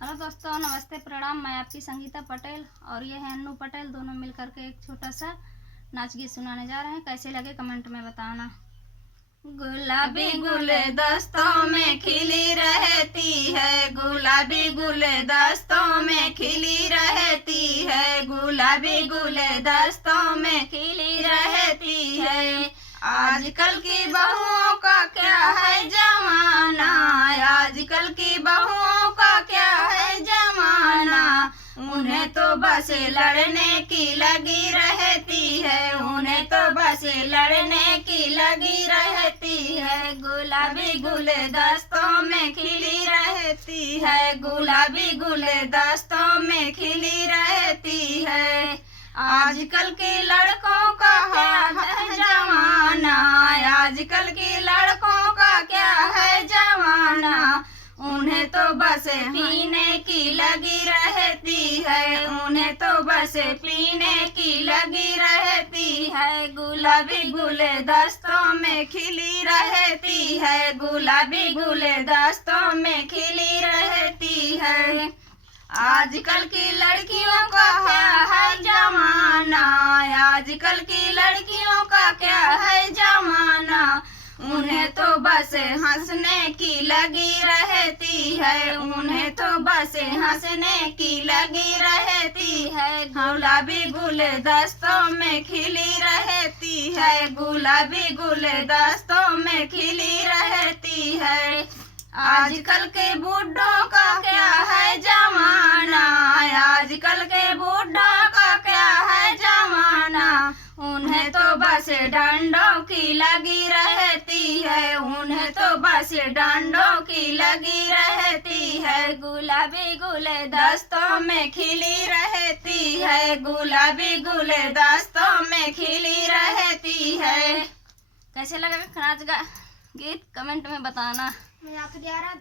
Hello दोस्तों, नमस्ते, प्रणाम। मैं आपकी संगीता पटेल और ये है अन्नू पटेल। दोनों मिलकर के एक छोटा सा नाच गीत सुनाने जा रहे हैं। कैसे लगे कमेंट में बताना। गुलाबी गुलदस्तों में खिली रहती है, गुलाबी गुलदस्तों में खिली रहती है, गुलाबी गुलदस्तों में खिली रहती है। आजकल की बहुओं का क्या है जमाना, आजकल की बहुओं का क्या है जमाना। उन्हें तो बस लड़ने की लगी रहती है, उन्हें तो बस लड़ने की लगी रहती है। गुलाबी गुलदस्तों में खिली रहती है, गुलाबी गुलदस्तों में खिली रहती है। आजकल के लड़कों का क्या है जमाना, आजकल के लड़कों का क्या है जमाना। उन्हें तो बस पीने की लगी रहती है, उन्हें तो बस पीने की लगी रहती है। गुलाबी गुलदस्तों में खिली रहती है, गुलाबी गुलदस्तों में खिली रहती है। आजकल की लड़कियों का क्या है जमाना, आजकल की लड़कियों का क्या है जमाना। उन्हें तो बस हंसने की लगी रहती है, उन्हें तो बस हंसने की लगी रहती है। गुलाबी गुलदस्तों में खिली रहती है, गुलाबी गुलदस्तों में खिली रहती है। आजकल के बूढ़ों का क्या है जमाना, आजकल के बूढ़ों का क्या है जमाना। उन्हें तो बस डंडों की लगी रहती है, उन्हें तो बस डंडों की लगी रहती है। गुलाबी गुलदस्तों में खिली रहती है, गुलाबी गुलदस्तों में खिली रहती है। कैसे लगा नाच का गीत कमेंट में बताना। मैं आपको 11